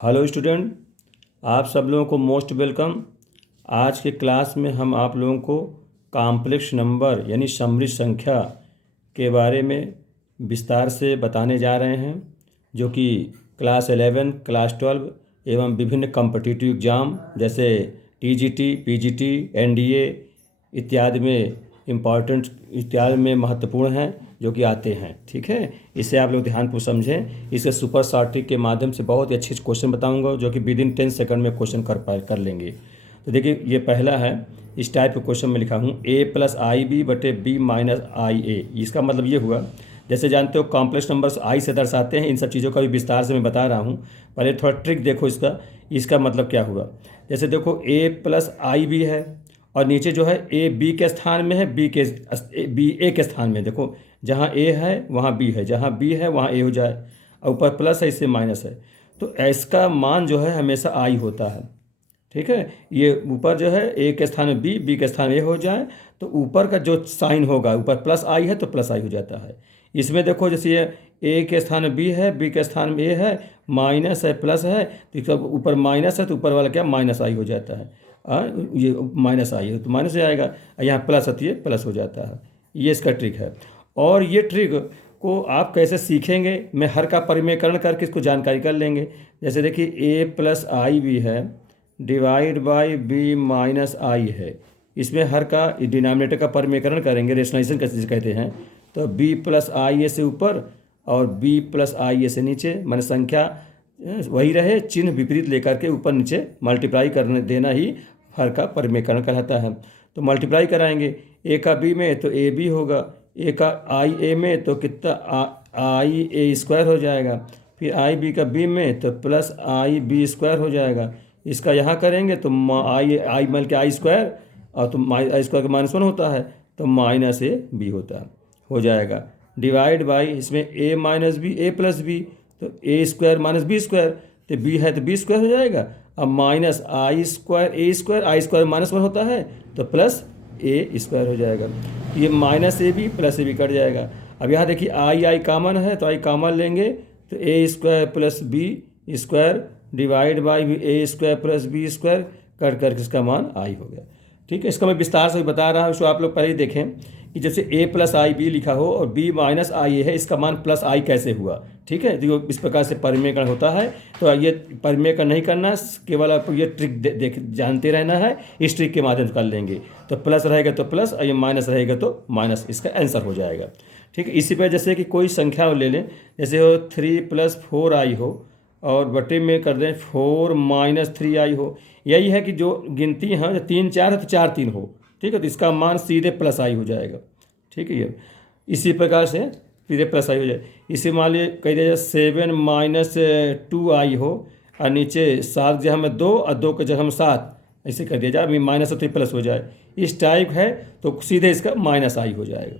Hello student, आप सब लोगों को मोस्ट वेलकम। आज के क्लास में हम आप लोगों को कॉम्प्लेक्स नंबर यानी समृद्ध संख्या के बारे में विस्तार से बताने जा रहे हैं, जो कि क्लास 11, क्लास 12 एवं विभिन्न कॉम्पिटिटिव एग्ज़ाम जैसे टीजीटी, पीजीटी, एनडीए इत्यादि में इत्यादि में महत्वपूर्ण हैं, जो कि आते हैं। ठीक है, इसे आप लोग ध्यानपूर्वक समझें। इसे सुपर शॉर्ट के माध्यम से बहुत ही अच्छे क्वेश्चन बताऊंगा, जो कि विद इन 10 सेकंड में क्वेश्चन कर लेंगे। तो देखिए, ये पहला है। इस टाइप के क्वेश्चन में लिखा हूँ a+ib/b-ia। इसका मतलब ये हुआ, जैसे जानते हो कॉम्प्लेक्स नंबर्स आई से दर्शाते हैं। इन सब चीज़ों का भी विस्तार से मैं बता रहा हूँ। पहले थोड़ा ट्रिक देखो इसका मतलब क्या हुआ। जैसे देखो a+ib है और नीचे जो है ए बी के स्थान में है, बी ए के स्थान में। देखो, जहाँ ए है वहाँ बी है, जहाँ बी है वहाँ ए हो जाए, और ऊपर प्लस है, इससे माइनस है। तो इसका मान जो है हमेशा आई होता है। ठीक है, ये ऊपर जो है ए के स्थान में बी, बी के स्थान में ए हो जाए, तो ऊपर का जो साइन होगा, ऊपर प्लस आई है तो प्लस आई हो जाता है। इसमें देखो, जैसे ये ए के स्थान में बी है, बी के स्थान में ए है, माइनस है प्लस है, तो इसका ऊपर माइनस है तो ऊपर वाला क्या माइनस आई हो जाता है। ये माइनस आई है तो माइनस हो जाएगा, यहाँ प्लस आती है प्लस हो जाता है। ये इसका ट्रिक है। और ये ट्रिक को आप कैसे सीखेंगे, मैं हर का परिमेयकरण करके इसको जानकारी कर लेंगे। जैसे देखिए a+ib है डिवाइड बाई b-i है। इसमें हर का डिनोमिनेटर का परिमेयकरण करेंगे, रेशनलाइजेशन कैसे कहते हैं। तो b+ia से ऊपर और b+ia से नीचे, मान संख्या वही रहे, चिन्ह विपरीत लेकर के ऊपर नीचे मल्टीप्लाई करने देना ही हर का परिमेयकरण कहलाता है। तो मल्टीप्लाई कराएंगे, ए का बी में तो ए बी होगा, ए का आई ए में तो कितना आई ए स्क्वायर हो जाएगा, फिर आई बी का बी में तो प्लस आई बी स्क्वायर हो जाएगा। इसका यहाँ करेंगे तो आई मल के आई स्क्वायर, और तो आई स्क्वायर का -1 होता है, तो माइनस ए बी होता है, हो जाएगा। डिवाइड बाई, इसमें ए माइनस बी, ए प्लस बी, तो a square minus B square, तो बी है तो बी स्क्वायर हो जाएगा। अब माइनस आई स्क्वायर ए स्क्वायर, आई स्क्वायर -1 होता है तो प्लस ए स्क्वायर हो जाएगा। ये minus A B plus A B cut जाएगा। अब यहाँ देखिए आई कॉमन है, तो आई कॉमन लेंगे तो a square plus b square divide by a square plus b square, cut करके इसका मान आई हो गया। ठीक है, इसका मैं विस्तार से बता रहा हूँ, इसको आप लोग पहले ही देखें कि जैसे a+ib लिखा हो और b-ia है, इसका मान प्लस आई कैसे हुआ। ठीक है, तो इस प्रकार से परिमेयकरण होता है। तो ये परिमेयकरण नहीं करना, केवल आपको ये ट्रिक देख जानते रहना है। इस ट्रिक के माध्यम से कर लेंगे, तो प्लस रहेगा तो प्लस और ये माइनस रहेगा तो माइनस, इसका आंसर हो जाएगा। ठीक है, इसी पर जैसे कि कोई संख्या ले लें, जैसे हो 3+4i हो और बटे में कर दें 4-3i हो। यही है कि जो गिनती है 3 4 है तो 4 3 हो। ठीक है, तो इसका मान सीधे प्लस आई हो जाएगा। ठीक है, ये इसी प्रकार से सीधे प्लस आई हो जाए। इसी मान लीजिए कह दिया 7-2i हो और नीचे 7 जगह में 2 और 2 की जगह में 7, ऐसे कर दिया जाए, अभी माइनस होती प्लस हो जाए। इस टाइप है तो सीधे इसका माइनस आई हो जाएगा।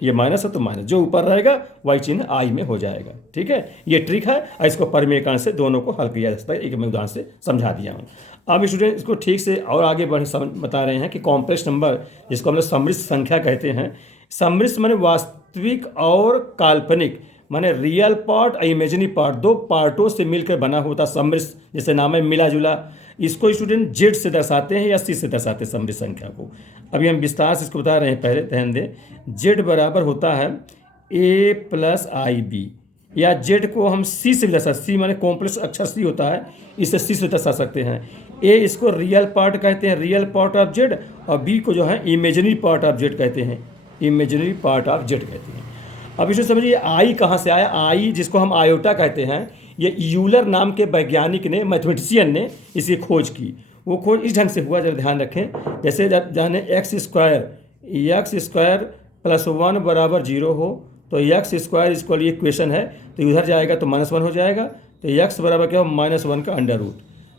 ये माइनस है तो माइनस, जो ऊपर रहेगा वही चिन्ह आई में हो जाएगा। ठीक है, ये ट्रिक है और इसको परिमेयकरण से दोनों को हल किया जा सकता है। एक मैं उदाहरण से समझा दिया हूँ। अब स्टूडेंट इसको ठीक से और आगे बता रहे हैं कि कॉम्प्लेक्स नंबर, जिसको हम लोग समृद्ध संख्या कहते हैं। समृद्ध माने वास्तविक और काल्पनिक, माने रियल पार्ट और इमेजिनरी पार्ट, दो पार्टों से मिलकर बना होता समृद्ध। जैसे नाम है मिला जुला। इसको स्टूडेंट जेड से दर्शाते हैं या सी से दर्शाते हैं समृद्ध संख्या को। अभी हम विस्तार से इसको बता रहे हैं, पहले ध्यान दें। जेड बराबर होता है a+ib, या जेड को हम सी से भी दर्शा, सी माने कॉम्प्लेक्स अक्षर सी होता है, इसे सी से दर्शा सकते हैं। ए इसको रियल पार्ट कहते हैं, रियल पार्ट ऑफ जेड, और बी को जो है इमेजिनरी पार्ट ऑफ जेड कहते हैं, इमेजिनरी पार्ट ऑफ जेड कहते हैं। अब इसे समझिए आई कहाँ से आया। आई जिसको हम आयोटा कहते हैं, ये यूलर नाम के वैज्ञानिक ने, मैथमेटिशियन ने इसकी खोज की। वो खोज इस ढंग से हुआ, जब ध्यान रखें। जैसे जब जाने एक्स स्क्वायर +1 बराबर 0 हो, तो एक्स स्क्वायर इसको ये इक्वेशन है, तो इधर जाएगा तो -1 हो जाएगा, तो एक्स बराबर क्या हो -1 का अंडर रूट।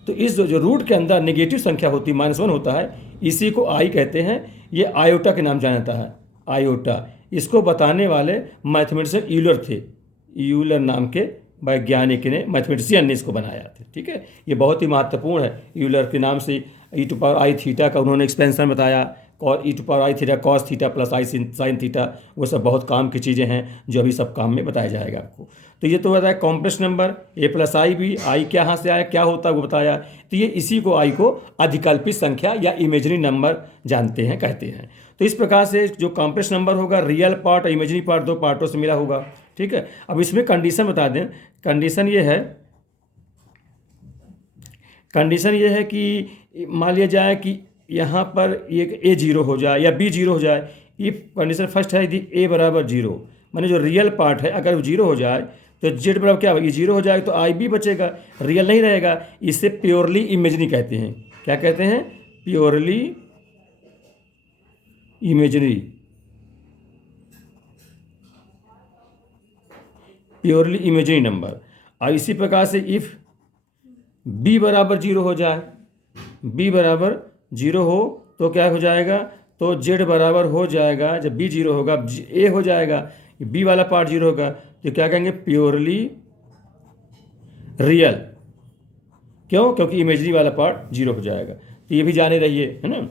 तो इस जो रूट के अंदर नेगेटिव संख्या होती है, -1 होता है, इसी को आई कहते हैं। ये आयोटा के नाम जाना जाता है, आयोटा। इसको बताने वाले मैथमेटिशियन यूलर थे, यूलर नाम के वैज्ञानिक ने, मैथमेटिशियन ने इसको बनाया था। ठीक है, ये बहुत ही महत्वपूर्ण है। यूलर के नाम से e⁻i थीटा का उन्होंने एक्सपेंशन बताया, e to power i theta cos theta plus i sine theta, वो सब बहुत काम की चीज़ें हैं जो अभी सब काम में बताया जाएगा आपको। तो ये तो बताया कॉम्प्लेक्स नंबर ए प्लस आई भी, आई क्या यहाँ से आया क्या होता है वो बताया। तो ये इसी को आई को अधिकल्पित संख्या या इमेजरी नंबर जानते हैं कहते हैं। तो इस प्रकार से जो कॉम्प्लेक्स नंबर होगा रियल पार्ट और इमेजरी पार्ट दो पार्टों से मिला होगा। ठीक है, अब इसमें कंडीशन बता दें। कंडीशन ये है कि मान लिया जाए कि यहाँ पर एक ए जीरो हो जाए या बी जीरो हो जाए। इफ कंडीशन फर्स्ट है यदि ए बराबर जीरो, माने जो रियल पार्ट है अगर वो जीरो हो जाए तो जेड बराबर क्या होगा, ये जीरो हो जाए तो आई भी बचेगा, रियल नहीं रहेगा। इसे प्योरली इमेजरी कहते हैं। क्या कहते हैं? Purely imagery, purely imagery number. और इसी प्रकार से इफ बी बराबर जीरो हो जाए, बी बराबर जीरो हो तो क्या हो जाएगा, तो जेड बराबर हो जाएगा, जब बी जीरो होगा ए हो जाएगा, बी वाला पार्ट जीरो होगा तो क्या कहेंगे, प्योरली रियल। क्यों? क्योंकि इमेजरी वाला पार्ट जीरो हो जाएगा। तो ये भी जाने रहिए, है ना।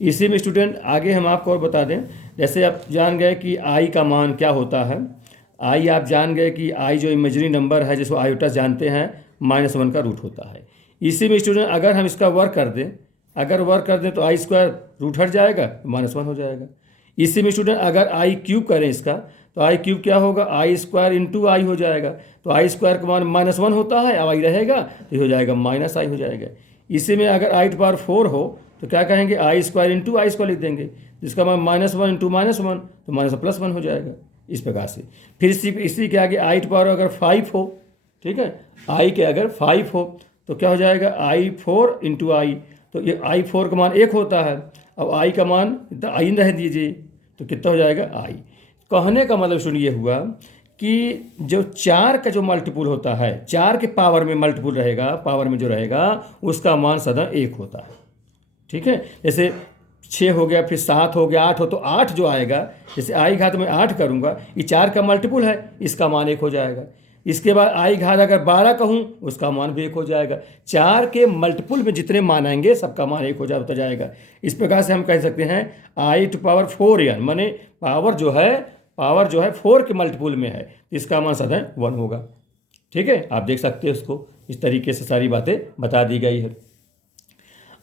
इसी में स्टूडेंट आगे हम आपको और बता दें, जैसे आप जान गए कि आई का मान क्या होता है। आई आप जान गए कि आई जो इमेजरी नंबर है जिसको आयोटा जानते हैं -1 का रूट होता है। इसी में स्टूडेंट अगर हम इसका वर्क कर दें, तो आई स्क्वायर रूट हट जाएगा, -1 हो जाएगा। इसी में स्टूडेंट अगर आई क्यूब करें इसका, तो आई क्यूब क्या होगा, आई स्क्वायर इंटू आई हो जाएगा। तो आई स्क्वायर का मान -1 होता है, अब आई रहेगा तो हो जाएगा -आई हो जाएगा। इसी में अगर आई टू पावर 4 हो तो क्या कहेंगे, आई स्क्वायर इंटू आई स्क्वायर लिख देंगे, जिसका मान -1 इंटू -1 तो +1 हो जाएगा। इस प्रकार से फिर इसी के आगे आई टू पावर अगर 5 हो, ठीक है, आई के अगर 5 हो तो क्या हो जाएगा, आई 4 इंटू आई, तो ये आई 4 का मान 1 होता है। अब आई का मान आई रह दीजिए तो कितना हो जाएगा, आई। कहने का मतलब सुनिए हुआ कि जो 4 का जो मल्टीपुल होता है, 4 के पावर में मल्टीपुल रहेगा, पावर में जो रहेगा उसका मान सदा 1 होता है। ठीक है, जैसे 6 हो गया, फिर 7 हो गया, 8 हो तो 8 जो आएगा, जैसे आई घात में 8 करूँगा, ये 4 का मल्टीपुल है, इसका मान 1 हो जाएगा। इसके बाद आई घात अगर 12 कहूँ उसका मान भी 1 हो जाएगा। 4 के मल्टीपुल में जितने मान आएंगे सबका मान 1 हो जाएगा। इस प्रकार से हम कह सकते हैं आई टू पावर 4n, माने पावर जो है 4 के मल्टीपुल में है, इसका मान सदा 1 होगा। ठीक है, आप देख सकते हैं उसको, इस तरीके से सारी बातें बता दी गई है।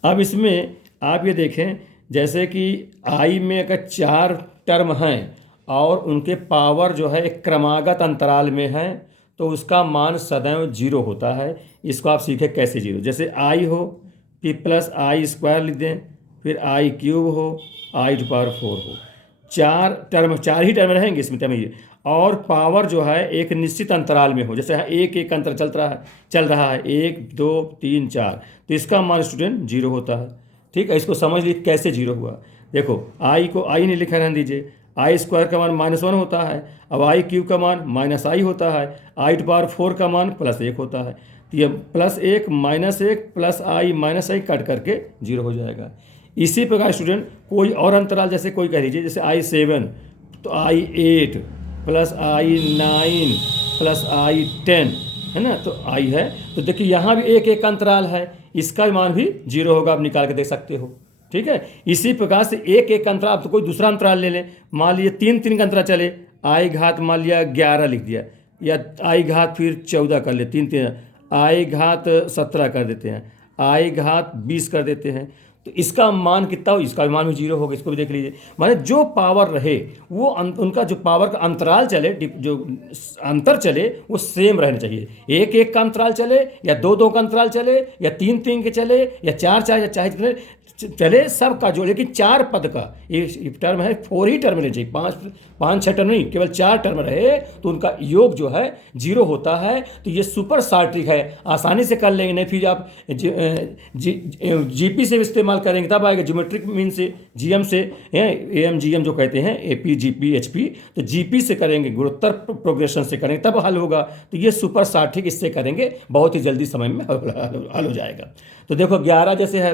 अब इसमें आप ये देखें, जैसे कि आई में अगर 4 टर्म हैं और उनके पावर जो है एक क्रमागत अंतराल में है तो उसका मान सदैव 0 होता है। इसको आप सीखें कैसे 0, जैसे आई हो फिर प्लस आई स्क्वायर लिख दें, फिर आई क्यूब हो, आई टू पावर 4 हो, 4 ही टर्म रहेंगे इसमें टर्म ये, और पावर जो है एक निश्चित अंतराल में हो, जैसे एक अंतर चल रहा है 1 2 3 4, तो इसका मान स्टूडेंट 0 होता है। ठीक है, इसको समझ लीजिए कैसे 0 हुआ। देखो आई को आई नहीं लिखा रहने दीजिए, आई स्क्वायर का मान -1 होता है, अब आई क्यूब का मान -i होता है, आई टू पावर 4 का मान +1 होता है, तो ये +1 -1 प्लस आई -i कट करके 0 हो जाएगा। इसी प्रकार स्टूडेंट कोई और अंतराल, जैसे कोई कह लीजिए जैसे i7 तो i8 plus i9 plus i10 है ना, तो आई है, तो देखिए यहाँ भी एक अंतराल है, इसका मान भी 0 होगा, आप निकाल के देख सकते हो। ठीक है, इसी प्रकार से एक अंतराल, तो कोई दूसरा अंतराल ले लें, मान लीजिए 3 का अंतराल चले, आई घात मान लिया 11 लिख दिया, या आई घात फिर 14 कर ले, 3 आई घात 17 कर देते हैं, आई घात 20 कर देते हैं, तो इसका मान कितना हो, इसका मान भी 0 होगा। इसको भी देख लीजिए, माने जो पावर रहे वो उनका जो पावर का अंतराल चले, जो अंतर चले वो सेम रहना चाहिए। एक का अंतराल चले या 2 का अंतराल चले या 3 के चले या 4 या चाहे जितने चले, सबका जो, लेकिन 4 पद का ये टर्म है, 4 ही टर्म रहने चाहिए, 5-6 टर्म नहीं, केवल 4 टर्म रहे तो उनका योग जो है 0 होता है। तो ये सुपर शार्ट ट्रिक है, आसानी से कर लेंगे, नहीं फिर आप जीपी से इस्तेमाल करेंगे तब आएगा, ज्योमेट्रिक मीन से, जीएम से, एएम जीएम जो कहते हैं, एपी जीपी एचपी, तो जीपी से करेंगे, गुणोत्तर प्रोग्रेशन से करेंगे तब हल होगा। तो ये सुपर शार्ट ट्रिक इससे करेंगे, बहुत ही जल्दी समय में हल हो जाएगा। तो देखो 11 जैसे है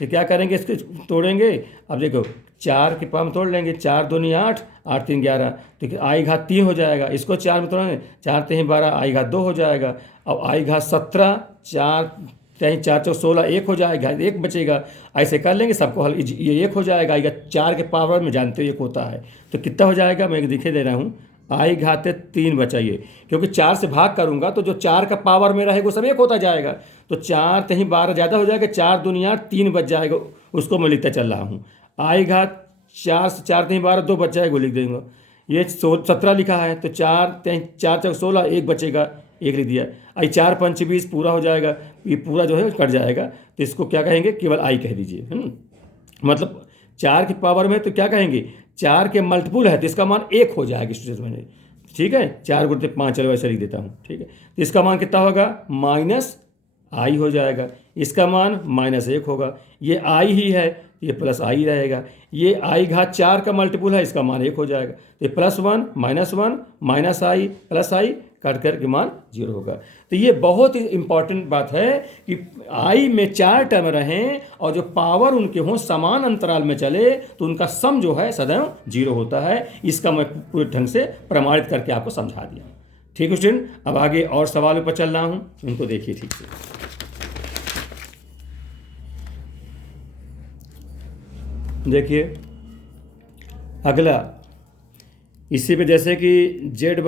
तो क्या करेंगे, इसको तोड़ेंगे। अब देखो 4 के पाम तोड़ लेंगे, 4 दूनी 8, 8 3 11, तो आई घात 3 हो जाएगा। इसको 4 में तोड़ेंगे, 4 3 12, आई घात 2 हो जाएगा। अब आई घात 17, 4 कहीं 4×4 = 1 हो जाएगा, 1 बचेगा। ऐसे कर लेंगे, सबको हल, ये 1 हो जाएगा। या 4 के पावर में जानते हो 1 होता है, तो कितना हो जाएगा, मैं दिखे दे रहा हूँ, i⁻³ बचा ये, क्योंकि 4 से भाग करूँगा तो जो 4 का पावर में रहेगा वो सब 1 होता जाएगा। तो 4 कहीं 12 ज़्यादा हो जाएगा, 4 दूनी 8, 3 बच जाएगा, उसको मैं लिखता चल रहा हूँ। i⁻4 से 4 कहीं 12, 2 बच जाएगा, वो लिख देंगे। ये 17 लिखा है, तो 4×4 = 1 बचेगा, 1 लिख दिया। 4×5 = 20 पूरा हो जाएगा, ये पूरा जो है कट जाएगा, तो इसको क्या कहेंगे, केवल आई कह दीजिए। मतलब 4 की पावर में तो क्या कहेंगे, 4 के मल्टीपुल है तो इसका मान 1 हो जाएगा स्टूडेंट में। ठीक है, 4×5, चलो वैसे लिख देता हूँ। ठीक है, तो इसका मान कितना होगा, -i हो जाएगा। इसका मान -1 होगा। ये आई ही है, ये +i रहेगा। ये i⁻4 का मल्टीपुल है, इसका मान 1 हो जाएगा। तो ये +1 -1 -i +i कट कर के मान 0 होगा। तो ये बहुत ही इंपॉर्टेंट बात है कि i में 4 टर्म रहें और जो पावर उनके हों समान अंतराल में चले, तो उनका सम जो है सदैव 0 होता है। इसका मैं पूरे ढंग से प्रमाणित करके आपको समझा दिया। ठीक है स्टूडेंट, अब आगे और सवालों पर चल रहा हूँ, उनको देखिए ठीक से। देखिए अगला, इसी पे जैसे कि z =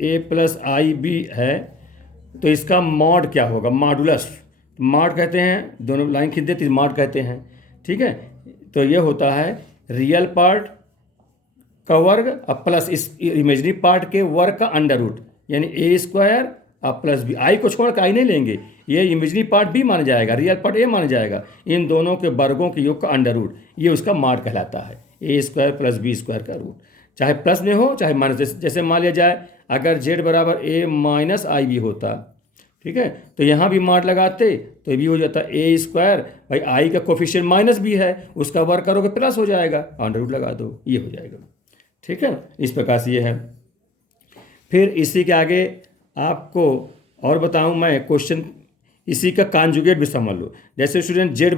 a+ib है, तो इसका मॉड क्या होगा, मॉडुलस। मॉड कहते हैं, दोनों लाइन खींच देते मॉड कहते हैं। ठीक है, तो ये होता है रियल पार्ट का वर्ग और प्लस इस इमेजनरी पार्ट के वर्ग का अंडर रूट, यानी a² और +b। आई को छोड़ कर आई नहीं लेंगे, ये इमेजनरी पार्ट b माना जाएगा, रियल पार्ट a माना जाएगा। इन दोनों के वर्गों के योग का अंडर रूट, ये उसका मॉड कहलाता है। a² + b² का रूट, चाहे प्लस में हो चाहे माइनस। जैसे मान लिया जाए अगर z = a-ib होता, ठीक है, तो यहाँ भी मॉड लगाते तो भी हो जाता a²। भाई i का कोफिशिएंट माइनस भी है, उसका वर्ग करोगे प्लस हो जाएगा, अंडर रूट लगा दो, ये हो जाएगा। ठीक है, इस प्रकार से ये है। फिर इसी के आगे आपको और बताऊं मैं क्वेश्चन, इसी का कॉन्जुगेट भी समझ लो। जैसे स्टूडेंट z =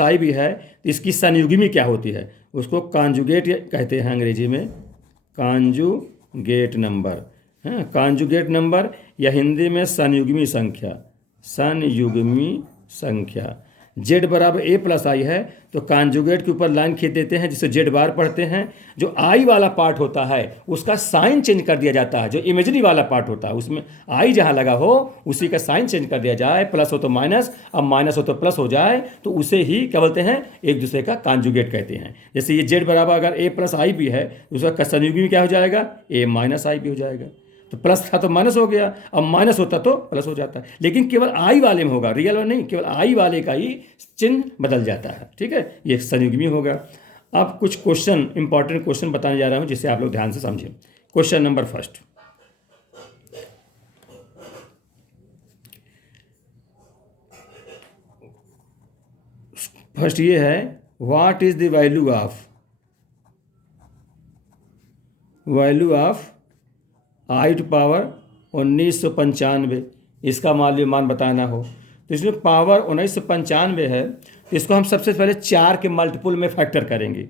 a+i भी है, तो इसकी संयुग्मी क्या होती है, उसको कॉन्जुगेट कहते हैं अंग्रेजी में, कॉन्जुगेट नंबर। हाँ, कॉन्जुगेट नंबर या हिंदी में संयुग्मी संख्या, संयुग्मी संख्या। z = a+i है तो कॉन्जुगेट के ऊपर लाइन खींच देते हैं, जिसे z बार पढ़ते हैं। जो i वाला पार्ट होता है उसका साइन चेंज कर दिया जाता है, जो इमेजरी वाला पार्ट होता है उसमें i जहाँ लगा हो उसी का साइन चेंज कर दिया जाए, प्लस हो तो माइनस, अब माइनस हो तो प्लस हो जाए, तो उसे ही क्या बोलते हैं, एक दूसरे का कॉन्जुगेट कहते हैं। जैसे ये z अगर a+i भी है, उसका संयुग्मी क्या हो जाएगा, a-i भी हो जाएगा। तो प्लस था तो माइनस हो गया, अब माइनस होता तो प्लस हो जाता है, लेकिन केवल आई वाले में होगा, रियल में नहीं, केवल आई वाले का ही चिन्ह बदल जाता है। ठीक है, ये संयुग्मी होगा। अब कुछ क्वेश्चन, इंपॉर्टेंट क्वेश्चन बताने जा रहा हूं, जिससे आप लोग ध्यान से समझें। क्वेश्चन नंबर फर्स्ट ये है, what is the value of i⁻1995, इसका मान बताना हो। तो इसमें पावर 1995 है, तो इसको हम सबसे पहले 4 के मल्टीपुल में फैक्टर करेंगे,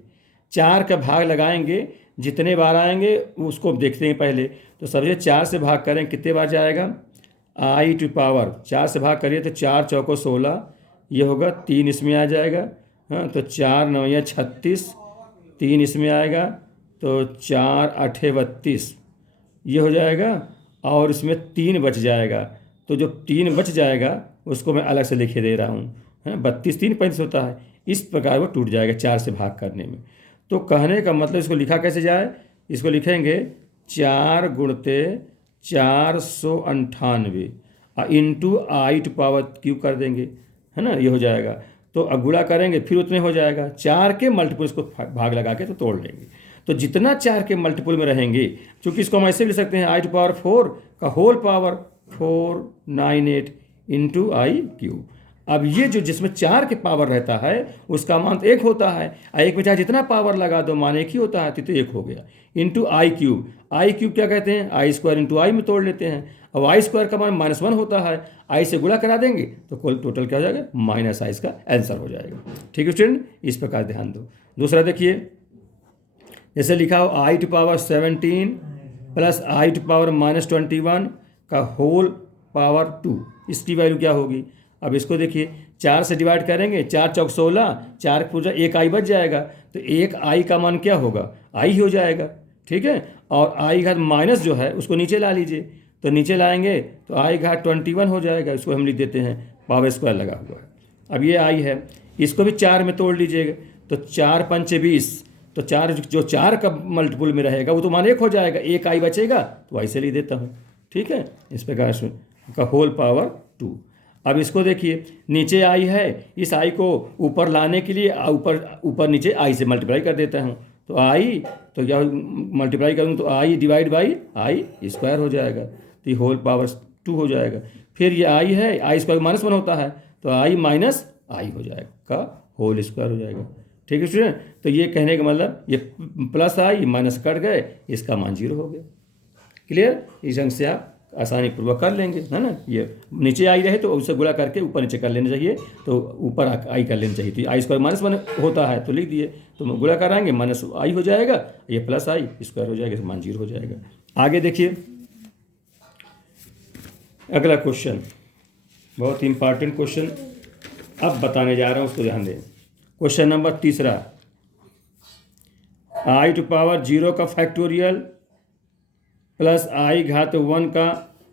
4 का भाग लगाएंगे, जितने बार आएंगे उसको देखते हैं पहले। तो सबसे 4 से भाग करें, कितने बार जाएगा, i⁻, 4 से भाग करिए तो 4 चौको 16, ये होगा, 3 इसमें आ जाएगा। हाँ, तो 4 9 36, 3 इसमें आएगा, तो 4 8 32, ये हो जाएगा, और इसमें 3 बच जाएगा। तो जो 3 बच जाएगा उसको मैं अलग से लिखे दे रहा हूँ, है 32, 3 35 होता है। इस प्रकार वो टूट जाएगा 4 से भाग करने में। तो कहने का मतलब, इसको लिखा कैसे जाए, इसको लिखेंगे 4 × 498 इंटू i⁻³ कर देंगे, है ना, ये हो जाएगा। तो अब गुणा करेंगे फिर उतने हो जाएगा, 4 के मल्टीपल इसको भाग लगा के तो तोड़ लेंगे। तो जितना 4 के मल्टीपल में रहेंगे, क्योंकि इसको हम ऐसे भी लिख सकते हैं, i⁻4 का होल पावर 498 इंटू i³। अब ये जो जिसमें 4 के पावर रहता है उसका मान तो 1 होता है, एक में चाहे जितना पावर लगा दो मान 1 ही होता है, तो 1 हो गया, इंटू i³ क्या कहते हैं, i² इंटू i में तोड़ लेते हैं। अब i² का मान -1 होता है, i से गुणा करा देंगे तो कुल टोटल क्या हो जाएगा, -i, इसका आंसर हो जाएगा। ठीक है स्टूडेंट, इस प्रकार ध्यान दो। दूसरा देखिए, जैसे लिखा हो i⁻17 + i⁻-21 का होल पावर 2, इसकी वैल्यू क्या होगी? अब इसको देखिए, 4 से डिवाइड करेंगे, 4 चौक 16, 4 पूरा 1 आई बच जाएगा, तो 1 आई का मान क्या होगा? आई ही हो जाएगा, ठीक है। और आई घात माइनस जो है उसको नीचे ला लीजिए, तो नीचे लाएंगे तो आई घात 21 हो जाएगा, इसको हम लिख देते हैं पावर स्क्वायर लगा हुआ है। अब ये आई है, इसको भी 4 में तोड़ लीजिएगा, तो 4 पंचे 20, तो 4 जो 4 का मल्टीपुल में रहेगा वो तो मान 1 हो जाएगा, 1 आई बचेगा, तो ऐसे लिख देता हूँ, ठीक है। इस प्रकार से का होल पावर 2। अब इसको देखिए, नीचे आई है, इस आई को ऊपर लाने के लिए ऊपर नीचे आई से मल्टीप्लाई कर देता हूँ, तो आई, तो क्या मल्टीप्लाई करूँ तो आई डिवाइड बाई आई स्क्वायर हो जाएगा, तो ये होल पावर 2 हो जाएगा। फिर ये आई है, आई स्क्वायर -1 होता है, तो आई माइनस आई हो जाएगा का होल स्क्वायर हो जाएगा, ठीक है स्टूडेंट। तो ये कहने का मतलब ये प्लस आई माइनस कट गए, इसका मान 0 हो गया। क्लियर? इस ढंग से आप आसानी पूर्वक कर लेंगे, है ना। ये नीचे आई रहे तो उससे गुणा करके ऊपर नीचे कर लेना चाहिए, तो ऊपर आई कर लेना चाहिए। तो आई स्क्वायर -1 होता है तो लिख दिए, तो गुणा कराएंगे माइनस आई हो जाएगा, ये प्लस आई स्क्वायर हो जाएगा, मान 0 हो जाएगा। आगे देखिए अगला क्वेश्चन, बहुत इंपॉर्टेंट क्वेश्चन अब बताने जा रहा हूँ, उसको ध्यान दें। Question number 3, i to power 0 का फैक्टोरियल प्लस आई घात 1 का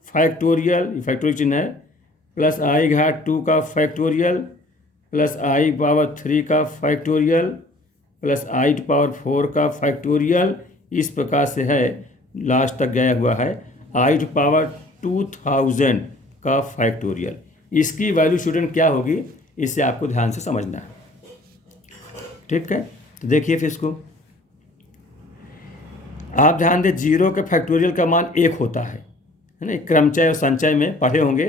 फैक्टोरियल, फैक्टोरियल चिन्ह है, प्लस आई घात 2 का फैक्टोरियल प्लस आई पावर 3 का factorial plus i to power 4 का फैक्टोरियल, इस प्रकार से है, लास्ट तक गया हुआ है, आई टू पावर 2000 का फैक्टोरियल। इसकी वैल्यू स्टूडेंट क्या होगी, इसे आपको ध्यान से समझना है, ठीक है। तो देखिए फिर इसको आप ध्यान दें, 0 के फैक्टोरियल का मान 1 होता है ना। क्रमचय और संचय में पढ़े होंगे,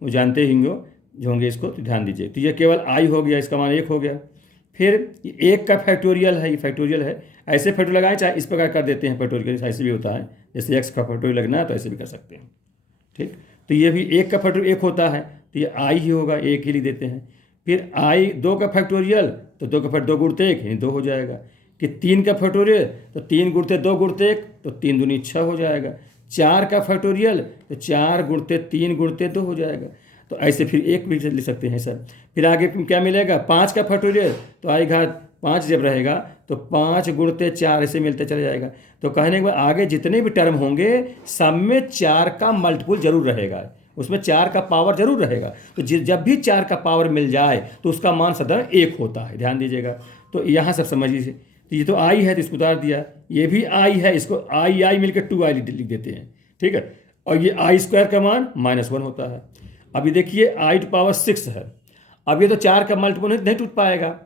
वो जानते ही जो होंगे इसको, तो ध्यान दीजिए। तो ये केवल आई हो गया, इसका मान 1 हो गया। फिर 1 का फैक्टोरियल है, ये फैक्टोरियल है, ऐसे फैक्टोरियल लगाएं, चाहे इस प्रकार कर देते हैं फैक्टोरियल, ऐसे भी होता है, जैसे x का फैक्टोरियल लगना है तो ऐसे भी कर सकते हैं, ठीक। तो ये भी 1 का फैक्टोरियल 1 होता है, तो ये आई ही होगा, 1 ही लिख देते हैं। फिर आई 2 का फैक्टोरियल, तो 2 का फैक्ट 2 गुणते 1 यानी 2 हो जाएगा। कि 3 का फैक्टोरियल, तो 3 गुणते 2 गुणते 1, तो 3 दूनी 6 हो जाएगा। 4 का फैक्टोरियल, तो 4 गुणते 3 गुणते 2 हो जाएगा। तो ऐसे फिर 1 भी लिख सकते हैं सर। फिर आगे क्या मिलेगा, 5 का फैक्टोरियल, तो आई घात 5 जब रहेगा तो 5 गुणते 4 ऐसे मिलते चले जाएगा। तो कहने के बाद आगे जितने भी टर्म होंगे सब में 4 का मल्टीपुल जरूर रहेगा, उसमें 4 का पावर जरूर रहेगा। तो जब भी 4 का पावर मिल जाए तो उसका मान सदैव 1 होता है, ध्यान दीजिएगा। तो यहाँ सब समझिए, तो ये तो आई है तो इसको उतार दिया, ये भी आई है, इसको आई मिलकर 2 आई लिख देते हैं, ठीक है। और ये आई स्क्वायर का मान -1 होता है। अभी देखिए आई टू पावर 6 है, अब ये तो 4 का मल्टीपल नहीं टूट पाएगा,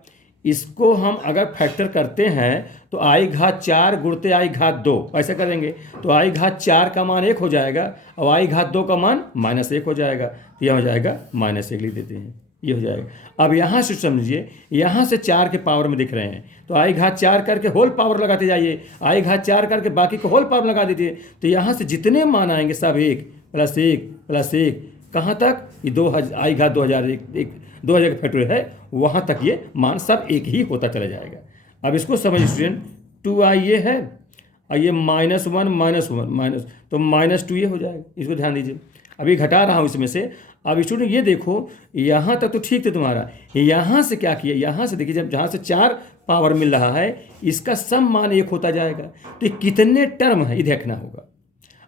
इसको हम अगर फैक्टर करते हैं तो आई घात 4 गुणते आई घात 2 ऐसा करेंगे, तो आई घात 4 का मान 1 हो जाएगा और आई घात 2 का मान -1 हो जाएगा, तो यह हो जाएगा -1 लिख देते हैं, ये हो जाएगा। अब यहाँ से समझिए, यहाँ से 4 के पावर में दिख रहे हैं, तो आई घात 4 करके होल पावर लगाते जाइए, आई घात 4 करके बाकी को होल पावर लगा दीजिए, तो यहाँ से जितने मान आएंगे सब 1 + 1 + 1 कहाँ तक, ये 2000 आई घात 2000 का फैक्टोरियल है, वहाँ तक ये मान सब 1 ही होता चला जाएगा। अब इसको समझ स्टूडेंट, 2i ये है और ये -1 तो -2 ये हो जाएगा, इसको ध्यान दीजिए। अभी घटा रहा हूँ इसमें से। अब स्टूडेंट ये देखो, यहाँ तक तो ठीक था तुम्हारा, यहाँ से क्या किया, यहाँ से देखिए, जब जहाँ से 4 पावर मिल रहा है इसका सम मान 1 होता जाएगा, तो ये कितने टर्म है ये देखना होगा।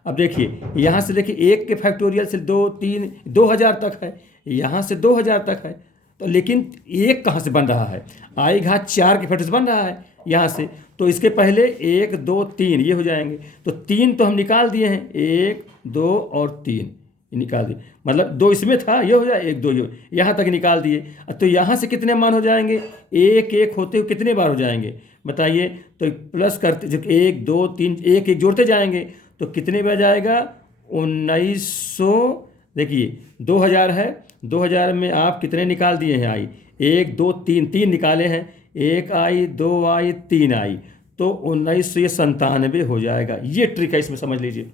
अब देखिए यहाँ से देखिए 1 के फैक्टोरियल से 2 3 2000 तक है, यहाँ से 2000 तक है, तो लेकिन 1 कहाँ से बन रहा है, आई घात 4 के फैक्टर से बन रहा है यहाँ से, तो इसके पहले 1 2 3 ये हो जाएंगे, तो 3 तो हम निकाल दिए हैं, 1 2 और 3 ये निकाल दिए, मतलब 2 इसमें था, ये हो जाए 1 2 ये यहाँ तक निकाल दिए। तो यहाँ से कितने मान हो जाएंगे, 1 1 होते हुए कितने बार हो जाएंगे बताइए, तो प्लस करते जो 1 2 3 1 1 जोड़ते जाएंगे तो कितने बार जाएगा, 1900। देखिए 2000 है, 2000 में आप कितने निकाल दिए हैं, आई 1 2 3 निकाले हैं, 1 आई 2 आई 3 आई, तो 1997 हो जाएगा। ये ट्रिक है, इसमें समझ लीजिए।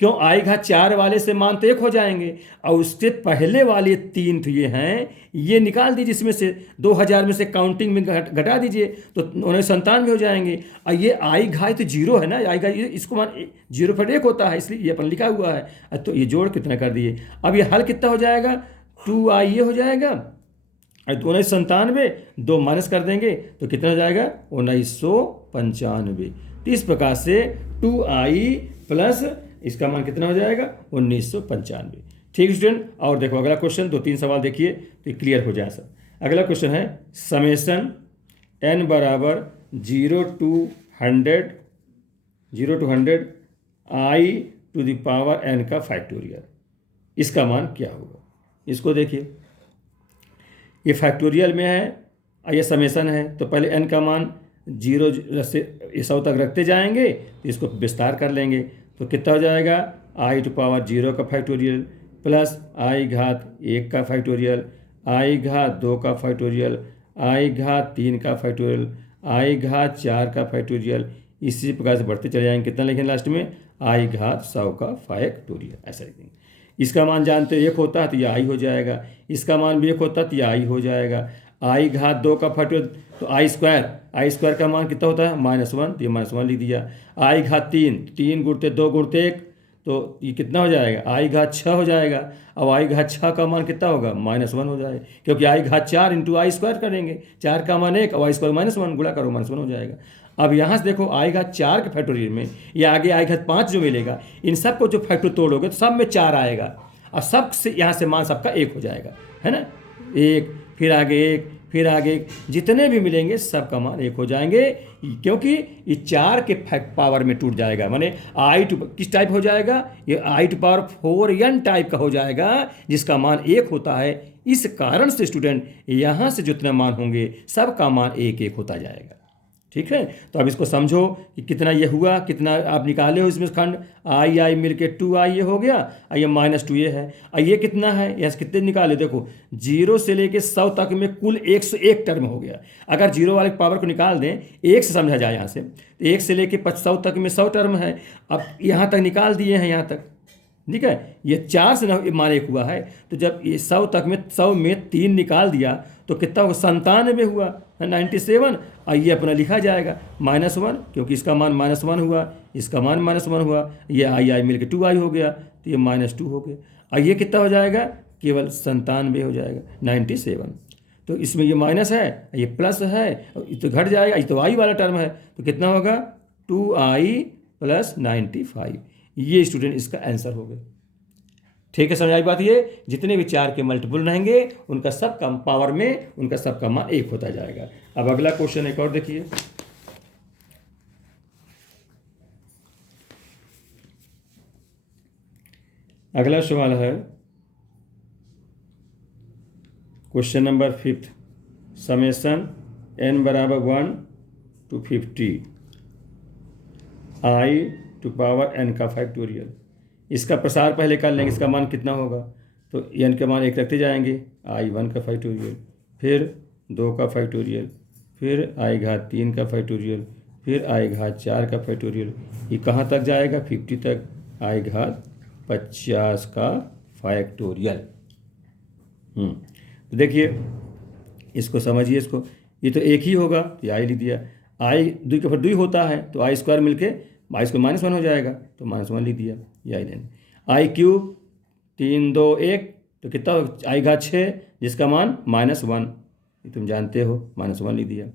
क्यों, आई घात 4 वाले से मान तो 1 हो जाएंगे, और उससे पहले वाले 3 तो ये हैं, ये निकाल दीजिए, इसमें से 2000 में से काउंटिंग में घटा दीजिए तो 1997 हो जाएंगे। और ये आई घात तो 0 है ना, आई घात इसको मान 0 पर 1 होता है, इसलिए ये अपन लिखा हुआ है। तो ये जोड़ कितना कर दिए, अब ये हल कितना हो जाएगा, 2i ये हो जाएगा, और 1997 2 माइनस कर देंगे तो कितना हो जाएगा, 1995। तो इस प्रकार से 2i प्लस इसका मान कितना हो जाएगा, 1995। ठीक स्टूडेंट, और देखो अगला क्वेश्चन, 2-3 सवाल देखिए तो क्लियर हो जाए सब। अगला क्वेश्चन है समेसन n बराबर 0 to 100 i to the power n का फैक्टोरियल, इसका मान क्या होगा। इसको देखिए, ये फैक्टोरियल में है और ये समेसन है, तो पहले n का मान 0 से 100 तक रखते जाएंगे, तो इसको विस्तार कर लेंगे तो कितना हो जाएगा, i टू पावर 0 का फैक्टोरियल प्लस i घात 1 का फैक्टोरियल, i घात 2 का फैक्टोरियल, i घात 3 का फैक्टोरियल, i घात 4 का फैक्टोरियल। इसी प्रकार से बढ़ते चले जाएंगे, कितना लिखेंगे लास्ट में, i घात 100 का फैक्टोरियल, ऐसा लिखेंगे। इसका मान जानते हो 1 होता है तो यह i हो जाएगा, इसका मान भी 1 होता है तो यह i हो जाएगा। i घात 2 का फैक्टोरियल तो i स्क्वायर का मान कितना होता है, -1, तो ये -1 लिख दिया। i घात 3 गुणते 2 गुणते 1, तो ये कितना हो जाएगा, i घात 6 हो जाएगा। अब i घात 6 का मान कितना होगा, -1 हो जाएगा, क्योंकि i घात 4 इंटू i स्क्वायर करेंगे, 4 का मान 1 और i स्क्वायर -1 गुणा करो, -1 हो जाएगा। अब यहाँ से देखो i घात 4 के फैक्टोरियल में या आगे i घात 5 जो मिलेगा, इन सब को जो फैक्टर तोड़ोगे तो सब में 4 आएगा, और सब से यहाँ से मान सबका 1 हो जाएगा, है ना, 1 फिर आगे 1 फिर आगे 1, जितने भी मिलेंगे सब का मान 1 हो जाएंगे, क्योंकि ये 4 के पावर में टूट जाएगा, माने i टू किस टाइप हो जाएगा, ये i to power 4n type का हो जाएगा, जिसका मान 1 होता है। इस कारण से स्टूडेंट यहाँ से जितने मान होंगे सब का मान 1-1 होता जाएगा। ठीक है, तो अब इसको समझो कि कितना ये हुआ, कितना आप निकाले हो इसमें खंड, i मिलके 2i ये हो गया, और ये -2 ये है, और ये कितना है, यहाँ से कितने निकाले, देखो 0 से लेके 100 तक में कुल 101 टर्म हो गया। अगर 0 वाले पावर को निकाल दें, 1 से समझा जाए यहाँ से, तो 1 से लेके 100 तक में 100 टर्म है, अब यहाँ तक निकाल दिए हैं यहाँ तक, ठीक है, ये 4 से मान 1 हुआ है, तो जब ये 100 तक में 100 में 3 निकाल दिया तो कितना हुआ, 97 हुआ, 97, और ये अपना लिखा जाएगा -1, क्योंकि इसका मान -1 हुआ, इसका मान -1 हुआ, ये i मिलकर 2i हो गया, तो ये -2 हो गया, और ये कितना हो जाएगा, केवल 97 हो जाएगा, 97। तो इसमें ये माइनस है, ये प्लस है, तो घट जाएगा, ये तो i वाला टर्म है, तो कितना होगा, 2i प्लस 95। ये स्टूडेंट इसका आंसर हो गया। ठीक है, समझ आई बात, ये जितने भी 4 के मल्टीपल रहेंगे उनका सब का पावर में उनका सब का मान 1 होता जाएगा। अब अगला क्वेश्चन एक और देखिए, अगला सवाल है क्वेश्चन नंबर 5, समेसन n बराबर 1 to 50 i to power n का फैक्टोरियल। इसका प्रसार पहले कर लेंगे, इसका मान कितना होगा, तो n के मान 1 रखते जाएंगे, i1 का फैक्टोरियल, फिर 2 का फैक्टोरियल, फिर i घात 3 का फैक्टोरियल, फिर i घात 4 का फैक्टोरियल। ये कहाँ तक जाएगा, 50 तक, i घात 50 का फैक्टोरियल। तो देखिए इसको समझिए, इसको ये तो 1 ही होगा, तो i लिख दिया, i 2 के ऊपर 2 होता है तो i स्क्वायर मिलके i स्क्वायर -1 हो जाएगा, तो -1 लिख दिया, ये i लेंगे, i क्यूब 3 2 1, तो कितना i घात 6 जिसका मान -1, ये तुम जानते हो, -1 लिख दिया।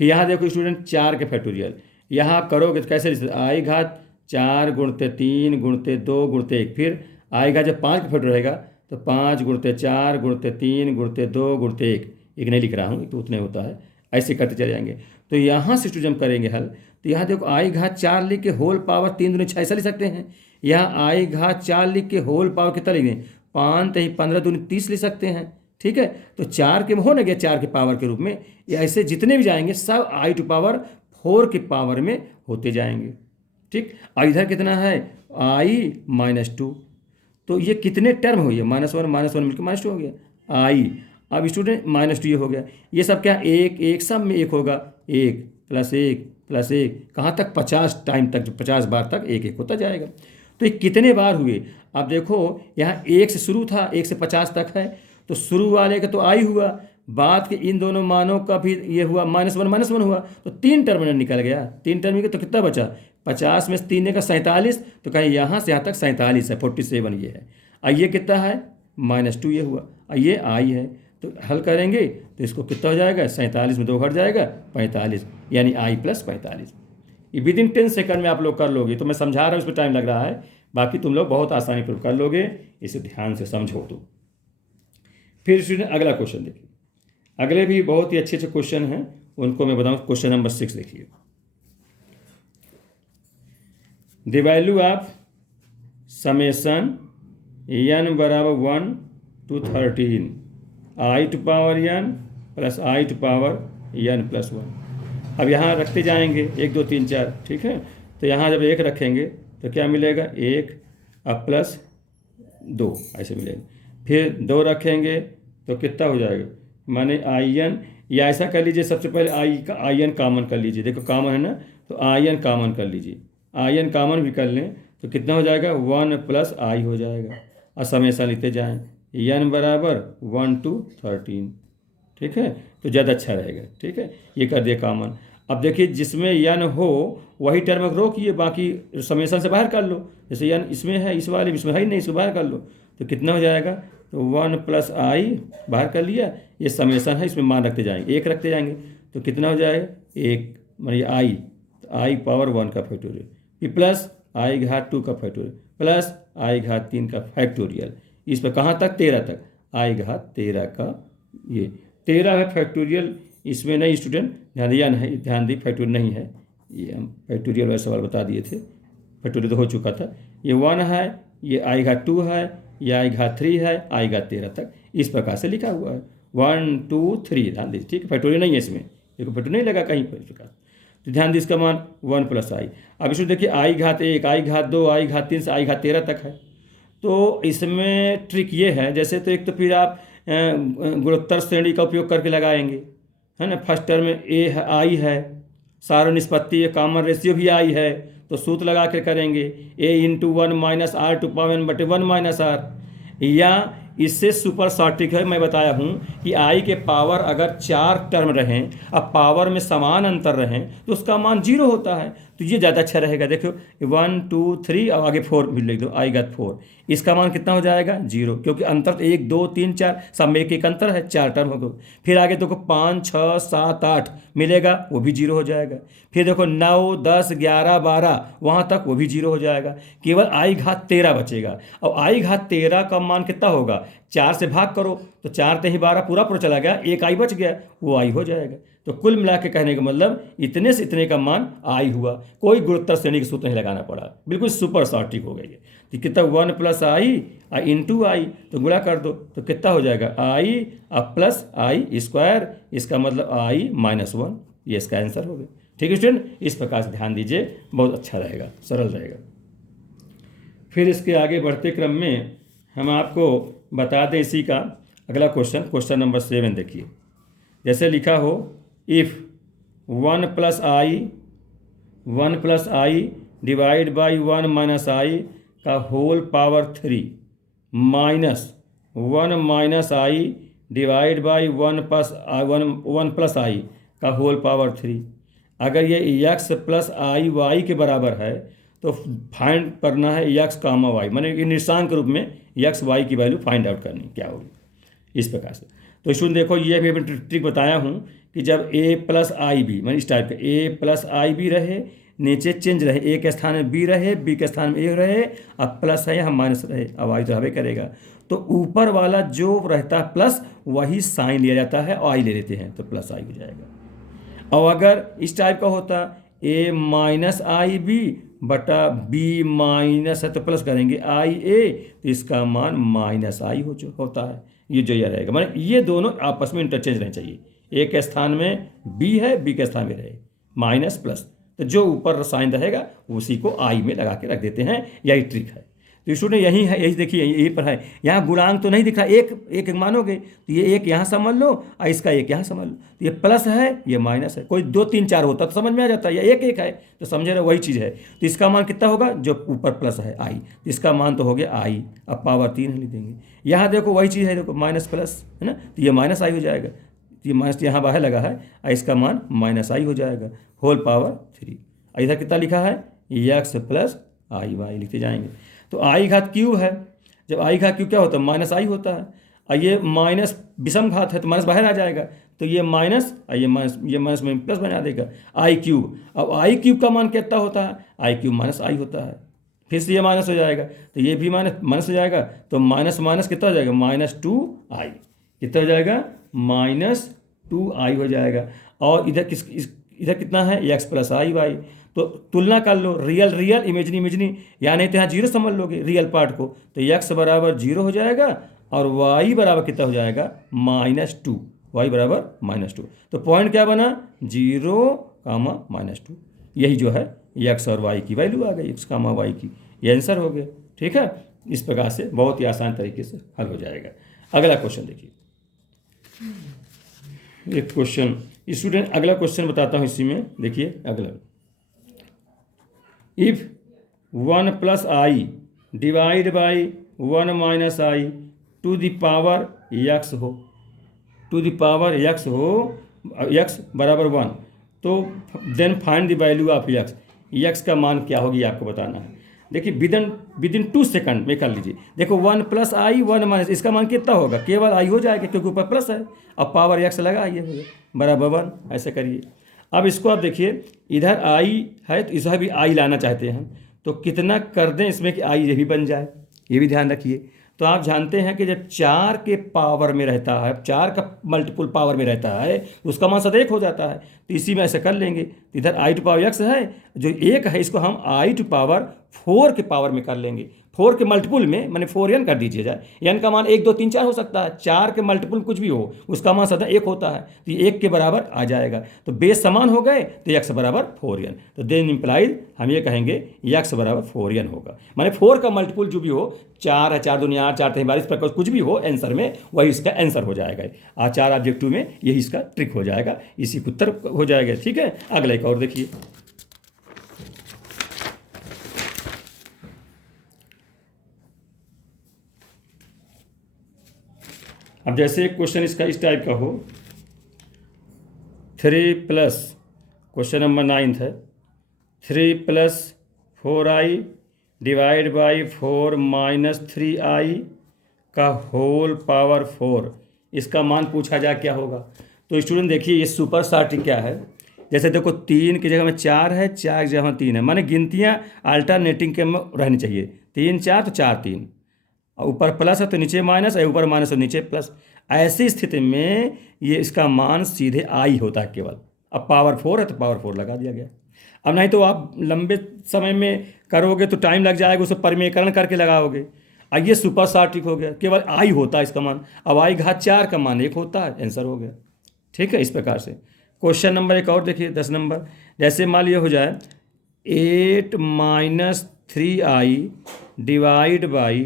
फिर यहाँ देखो स्टूडेंट 4 के फैक्टोरियल, यहाँ करोगे तो कैसे लिख, i घात 4 गुणते 3 गुणते 2 गुणते 1, फिर i घात जब 5 का फैक्टर रहेगा तो 5 गुणते 4 गुणते 3 गुणते 2 गुणते 1 नहीं लिख रहा हूँ, तो उतने होता है, ऐसे करते चले जाएंगे। तो यहाँ से स्टूडेंट करेंगे हल, तो यहाँ देखो i घात 4 लिख के होल पावर 3 दूनी 6 ऐसा लिख सकते हैं, यहाँ i घात 4 लिख के होल पावर कितना लिख दें, 5 3 15 दूनी 30 लिख सकते हैं। ठीक है, तो 4 के हो ना गया, 4 के पावर के रूप में, या ऐसे जितने भी जाएंगे सब i टू पावर 4 के पावर में होते जाएंगे। ठीक, और इधर कितना है, i -2, तो ये कितने टर्म हुई है, -1 मिलकर -2 हो गया i। अब स्टूडेंट -2 ये हो गया, ये सब क्या 1 1 सब में 1 होगा, 1 + 1 + 1 कहाँ तक, 50 टाइम तक, 50 बार तक 1 1 होता जाएगा। तो ये कितने बार हुए? अब देखो यहाँ 1 से शुरू था, 1 से 50 तक है, तो शुरू वाले का तो आई हुआ, बाद के इन दोनों मानों का भी ये हुआ -1 हुआ, तो 3 टर्म निकल गया। 3 टर्म के तो कितना बचा? 50 में 3 का 47, तो कहीं यहाँ से यहाँ तक 47 है, 47 ये है। और ये कितना है? -2 ये हुआ, और ये आई है। तो हल करेंगे तो इसको कितना हो जाएगा? 47 में 2 घट जाएगा, 45, यानी आई प्लस 45। ये विद इन 10 सेकंड में आप लोग कर लोगे। तो मैं समझा रहा हूँ, इस पर टाइम लग रहा है, बाकी तुम लोग बहुत आसानी पर कर लोगे, इसे ध्यान से समझो। तो फिर स्टूडेंट अगला क्वेश्चन देखिए। अगले भी बहुत ही अच्छे अच्छे क्वेश्चन हैं, उनको मैं बताऊँ। क्वेश्चन नंबर 6 देखिए। The value of summation n बराबर 1 to 13 i to power n plus i to power n plus 1। अब यहाँ रखते जाएंगे 1 2 3 4, ठीक है। तो यहाँ जब 1 रखेंगे तो क्या मिलेगा? 1 अब प्लस 2 ऐसे मिलेगा। फिर 2 रखेंगे तो कितना हो जाएगा? माने in, या ऐसा कर लीजिए, सबसे पहले in कॉमन कर लीजिए। देखो कॉमन है ना, तो in कॉमन कर लीजिए। in कॉमन भी कर लें तो कितना हो जाएगा? 1 प्लस i हो जाएगा। और समेशन लिखते जाएं, n बराबर 1 to 13, ठीक है। तो ज़्यादा अच्छा रहेगा, ठीक है। ये कर दिया कॉमन। अब देखिए जिसमें n हो वही टर्म रो किए, बाकी समेशन से बाहर कर लो। जैसे n इसमें है, इस वाले इसमें है ही नहीं, इसको बाहर कर लो तो कितना हो जाएगा? तो 1 प्लस i बाहर कर लिया, ये समेशन है, इसमें मान रखते जाएंगे, 1 रखते जाएंगे तो कितना हो जाएगा? 1 मतलब i, तो i पावर 1 का फैक्टोरियल, फिर प्लस i घात 2 का फैक्टोरियल, प्लस i घात 3 का फैक्टोरियल। इस पर कहाँ तक? 13 तक, i घात 13 का ये 13 है फैक्टोरियल। इसमें नहीं स्टूडेंट, ध्यान दी फैक्टोरियल नहीं है, ये हम फैक्टोरियल वाले सवाल बता दिए थे, फैक्टोरियल तो हो चुका था। ये 1 है, ये i घात 2 है, ये i घात 3 है, i घात 13 तक, इस प्रकार से लिखा हुआ है 1 2 3। ध्यान दीजिए, ठीक है। फैक्टोरियल नहीं है इसमें, देखो फैक्टोरियल नहीं लगा कहीं पर इस प्रकार। तो ध्यान दीजिए इसका मान 1 प्लस i। अब इसमें देखिए i घात 1, i घात 2, i घात 3 से i घात 13 तक है। तो इसमें ट्रिक ये है, जैसे तो एक तो फिर आप गुणोत्तर श्रेणी का उपयोग करके लगाएंगे, है ना। फर्स्ट टर्म में a है, i है, सारो निष्पत्ति कॉमन रेशियो भी i है, तो सूत्र लगा कर करेंगे a into 1 minus r to power n बटे 1 माइनस r। या इससे सुपर शॉर्ट ट्रिक है, मैं बताया हूँ कि i के पावर अगर 4 टर्म रहें, अब पावर में समान अंतर रहें, तो उसका मान 0 होता है। तो ये ज़्यादा अच्छा रहेगा। देखो 1 2 3 और आगे 4 भी लिख दो, i घात 4, इसका मान कितना हो जाएगा? 0, क्योंकि अंतर तो 1 2 3 4 सब में एक अंतर है, 4 टर्म होगा। फिर आगे देखो 5 6 7 8 मिलेगा, वो भी 0 हो जाएगा। फिर देखो 9 10 11 12 वहाँ तक, वो भी 0 हो जाएगा। केवल i घात 13 बचेगा। और i घात 13 का मान कितना होगा? 4 से भाग करो तो 4 ते ही 12 पूरा चला गया, एक i बच गया, वो i हो जाएगा। तो कुल मिला के कहने का मतलब इतने से इतने का मान i हुआ। कोई गुणोत्तर श्रेणी का सूत्र नहीं लगाना पड़ा, बिल्कुल सुपर शॉर्ट ट्रिक हो गई है। तो कितना? 1 प्लस i इंटू आई, तो गुणा कर दो तो कितना हो जाएगा? i अब प्लस i स्क्वायर, इसका मतलब i माइनस 1, ये इसका आंसर हो गया। ठीक है स्टूडेंट, इस प्रकार से ध्यान दीजिए, बहुत अच्छा रहेगा, सरल रहेगा। फिर इसके आगे बढ़ते क्रम में हम आपको बता दें इसी का अगला क्वेश्चन, क्वेश्चन नंबर 7 देखिए। जैसे लिखा हो, if 1 plus i divide by 1 minus i का whole power 3 minus 1 minus i divide by 1 plus i का होल पावर 3। अगर ये x प्लस आई वाई के बराबर है तो फाइंड करना है x कामा वाई, माने कि निर्देशांक के रूप में x y की वैल्यू फाइंड आउट करनी क्या होगी, इस प्रकार से। तो स्टूडेंट देखो, ये भी मैं ट्रिक बताया हूँ कि जब a प्लस आई बी, माने इस टाइप का a प्लस आई बी रहे, नीचे चेंज रहे, a के स्थान में b रहे, b के स्थान में a रहे, अब प्लस है हम माइनस रहे, अब y तो रहबे करेगा। तो ऊपर वाला जो रहता है प्लस वही साइन लिया जाता है और i ले लेते हैं, तो प्लस i हो जाएगा। और अगर इस टाइप का होता a माइनस आई बी बटा b माइनस है तो प्लस करेंगे i a, तो इसका मान माइनस i होता है। ये जो यह रहेगा, माने ये दोनों आपस में इंटरचेंज रहने चाहिए, a के स्थान में b है, b के स्थान में रहे माइनस प्लस, तो जो ऊपर साइन रहेगा उसी को i में लगा के रख देते हैं, यही ट्रिक है। तो स्टूडेंट यही है, यही देखिए यही पर है, यहाँ गुणांक तो नहीं दिख रहा, एक एक एक मानोगे तो ये एक यहाँ समझ लो और इसका एक यहाँ समझ लो, तो ये प्लस है ये माइनस है, कोई 2 3 4 होता तो समझ में आ जाता है, ये एक एक है तो समझे रहे वही चीज़ है। तो इसका मान कितना होगा, जो ऊपर प्लस है आई, इसका मान तो हो गया आई, अब पावर 3 लिख देंगे। यहाँ देखो वही चीज़ है, देखो माइनस प्लस है ना, तो ये माइनस आई हो जाएगा, तो ये माइनस यहाँ बाहर लगा है और इसका मान माइनस आई हो जाएगा, होल पावर 3। इधर कितना लिखा है, एक्स प्लस आई वाई लिखते जाएंगे। तो आई घात क्यू है, जब आई घात क्यू क्या होता है, माइनस आई होता है, और ये माइनस विषम घात है तो माइनस बाहर आ जाएगा, तो ये माइनस और ये माइनस में प्लस बना देगा आई क्यूब। अब आई क्यूब का मान कितना होता है, आई क्यूब माइनस आई होता है, फिर से ये माइनस हो जाएगा तो ये भी माइनस माइनस हो जाएगा, तो माइनस माइनस कितना हो जाएगा, -2i, कितना हो जाएगा, -2i हो जाएगा। और इधर इधर कितना है, एक्स प्लस आई वाई, तो तुलना कर लो, रियल रियल इमेजनी इमेजनी, या नहीं तो यहाँ जीरो समझ लोगे रियल पार्ट को, तो एक्स बराबर 0 हो जाएगा और वाई बराबर कितना हो जाएगा, -2, वाई बराबर -2। तो पॉइंट क्या बना, 0, -2, यही जो है एक्स और वाई की वैल्यू आ गई, एक्स कामा वाई की, ये आंसर हो गया। ठीक है, इस प्रकार से बहुत ही आसान तरीके से हल हो जाएगा। अगला क्वेश्चन देखिए, एक क्वेश्चन स्टूडेंट, अगला क्वेश्चन बताता हूँ इसी में, देखिए अगला, if 1 + i divide by 1 - i to the power x हो, टू द पावर x हो, x बराबर 1, तो then find the value of x का मान क्या होगी आपको बताना है। देखिए विदिन 2 सेकंड में कर लीजिए। देखो 1 + i 1 - इसका मान कितना होगा, केवल i हो जाएगा क्योंकि ऊपर प्लस है, अब पावर x लगाइए बराबर 1, ऐसे करिए। अब इसको आप देखिए, इधर i है तो इधर भी i लाना चाहते हैं, तो कितना कर दें इसमें कि i ये भी बन जाए, ये भी ध्यान रखिए। तो आप जानते हैं कि जब 4 के पावर में रहता है, 4 का मल्टीपुल पावर में रहता है, उसका मान सदैव हो जाता है, तो इसी में ऐसे कर लेंगे। इधर i टू पावर x है, जो एक है इसको हम i टू पावर 4 के पावर में कर लेंगे, 4 के मल्टीपुल में मैंने 4n कर दीजिए जाए, n का मान 1 2 3 4 हो सकता है, 4 के मल्टीपुल कुछ भी हो उसका मान सदा 1 होता है, तो ये 1 के बराबर आ जाएगा, तो बेस समान हो गए तो x बराबर 4n, तो देन इम्प्लाइज हम ये कहेंगे x बराबर 4n होगा। माने 4 का मल्टीपुल जो भी हो, 4 है 4 दूनी 8 4 3 12 प्रकार कुछ भी हो आंसर में, वही इसका आंसर हो जाएगा। और 4 ऑब्जेक्टिव में यही इसका ट्रिक हो जाएगा, इसी का उत्तर हो जाएगा। ठीक है, अगला एक और देखिए, अब जैसे एक क्वेश्चन इसका इस टाइप का हो, 3 क्वेश्चन नंबर 9 है, 3 + 4i डिवाइड बाई 4 - 3i का होल पावर 4, इसका मान पूछा जाए क्या होगा। तो स्टूडेंट देखिए ये सुपर शार्टिंग क्या है, जैसे देखो 3 की जगह में 4 है, 4 की जगह में 3 है, माने गिनतियाँ अल्टरनेटिंग के में रहनी चाहिए, 3 4 तो 4 3, और ऊपर प्लस है तो नीचे माइनस है, ऊपर माइनस है नीचे प्लस। ऐसी स्थिति में ये इसका मान सीधे आई होता है केवल। अब पावर 4 है तो पावर 4 लगा दिया गया। अब नहीं तो आप लंबे समय में करोगे तो टाइम लग जाएगा, उसे परिमेयकरण करके लगाओगे। अब ये सुपर शार्टिक हो गया, केवल आई होता है इसका मान। अब आई घात 4 का मान 1 होता है, आंसर हो गया। ठीक है, इस प्रकार से क्वेश्चन नंबर एक और देखिए, 10 नंबर, जैसे मान लिया हो जाए 8 - 3i divide by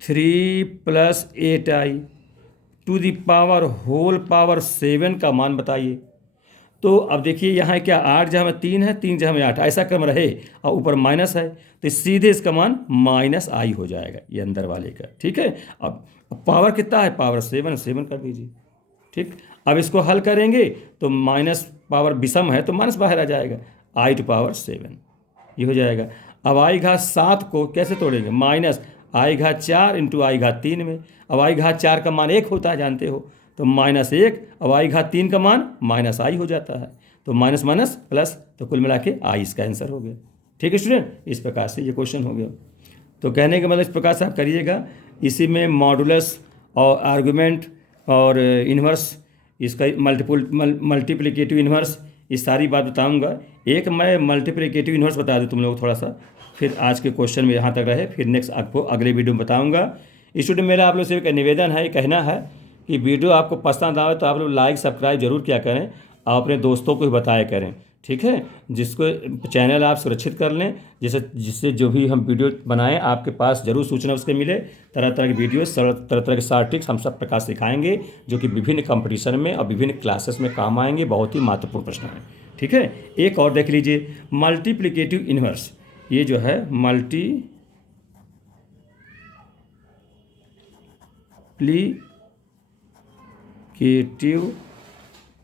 3 + 8i to the power whole power 7 का मान बताइए। तो अब देखिए यहाँ क्या 8 जहाँ में 3 है, 3 जहाँ में 8, ऐसा क्रम रहे और ऊपर माइनस है तो सीधे इसका मान -i हो जाएगा, ये अंदर वाले का। ठीक है, अब पावर कितना है, पावर 7 कर दीजिए। ठीक, अब इसको हल करेंगे तो माइनस पावर विषम है तो माइनस बाहर आ जाएगा, i टू पावर 7 ये हो जाएगा। अब i घात 7 को कैसे तोड़ेंगे, -i घात 4 × i घात 3 में। अब i घात 4 का मान 1 होता है जानते हो, तो -1, अब i घात 3 का मान -i हो जाता है, तो माइनस माइनस प्लस, तो कुल मिला के i इसका आंसर हो गया। ठीक है स्टूडेंट, इस प्रकार से ये क्वेश्चन हो गया। तो कहने का मतलब इस प्रकार से आप करिएगा, इसी में मॉडुलस और आर्गुमेंट और इन्वर्स, इसका मल्टीप्लिकेटिव इन्वर्स, ये सारी बात बताऊंगा। एक मैं मल्टीप्लिकेटिव इन्वर्स बता दूं तुम लोग थोड़ा सा, फिर आज के क्वेश्चन में यहाँ तक रहे, फिर नेक्स्ट आपको अगले वीडियो में बताऊंगा। स्टूडेंट मेरा आप लोग से एक निवेदन है, कहना है कि वीडियो आपको पसंद आए तो आप लोग लाइक सब्सक्राइब जरूर किया करें और अपने दोस्तों को भी बताया करें। ठीक है, जिसको चैनल आप सुरक्षित कर लें, जिससे जो भी हम वीडियो बनाएं आपके पास जरूर सूचना उसके मिले। तरह तरह की वीडियो, तरह तरह के शार्ट ट्रिक्स हम सब प्रकार सिखाएंगे, जो कि विभिन्न कंपटीशन में और विभिन्न क्लासेस में काम आएंगे। बहुत ही महत्वपूर्ण प्रश्न है। ठीक है, एक और देख लीजिए, मल्टीप्लिकेटिव इन्वर्स। ये जो है मल्टीप्लिकेटिव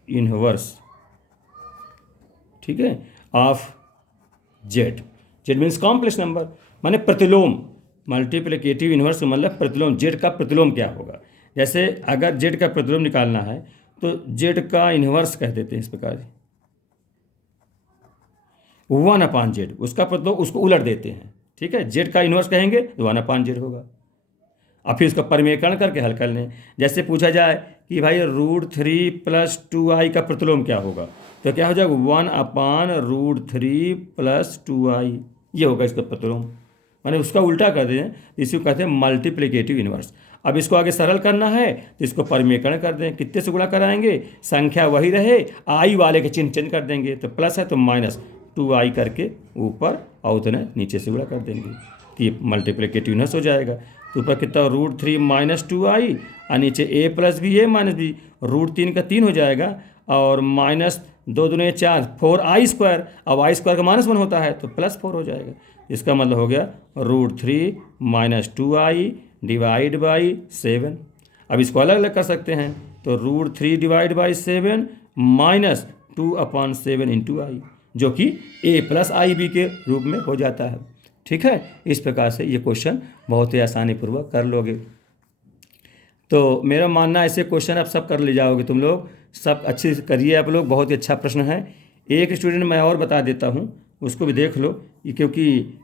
इन्वर्स, ठीक है, of Z. Z means complex number, माने प्रतिलोम। मल्टीप्लिकेटिव इन्वर्स का मतलब प्रतिलोम, जेड का प्रतिलोम क्या होगा। जैसे अगर जेड का प्रतिलोम निकालना है तो जेड का इन्वर्स कह देते हैं इस प्रकार, 1/z, उसका प्रतिलोम उसको उलट देते हैं। ठीक है, जेड का इन्वर्स कहेंगे तो 1/z होगा। और फिर उसका परिमेयकरण करके हल कर लें। जैसे पूछा जाए कि भाई √3 + 2i का प्रतिलोम क्या होगा, तो क्या हो जाएगा 1/√3 + 2i, ये होगा इसका प्रतिलोम। माने उसका उल्टा कर दें, इसको कहते हैं मल्टीप्लिकेटिव इन्वर्स। अब इसको आगे सरल करना है तो इसको परिमेयकरण कर दें। कितने से गुणा कराएंगे, संख्या वही रहे, आई वाले के चिन्ह चेंज कर देंगे, तो प्लस है तो माइनस 2i करके ऊपर और उतने नीचे से गुणा कर देंगे, तो ये मल्टीप्लिकेटिव इन्वर्स हो जाएगा। तो ऊपर कितना, √3 - 2i, और नीचे a + b a - b, √3 का 3 हो जाएगा, और माइनस 2 दूने 4, 4i²। अब i² का -1 होता है तो +4 हो जाएगा। इसका मतलब हो गया √3 - 2i / 7। अब इसको अलग अलग कर सकते हैं, तो √3 / 7 - 2/7 × i, जो कि a + ib के रूप में हो जाता है। ठीक है, इस प्रकार से ये क्वेश्चन बहुत ही आसानी पूर्वक कर लोगे। तो मेरा मानना ऐसे क्वेश्चन आप सब कर ले जाओगे, तुम लोग सब अच्छे से करिए आप लोग, बहुत ही अच्छा प्रश्न है। एक स्टूडेंट मैं और बता देता हूँ, उसको भी देख लो, क्योंकि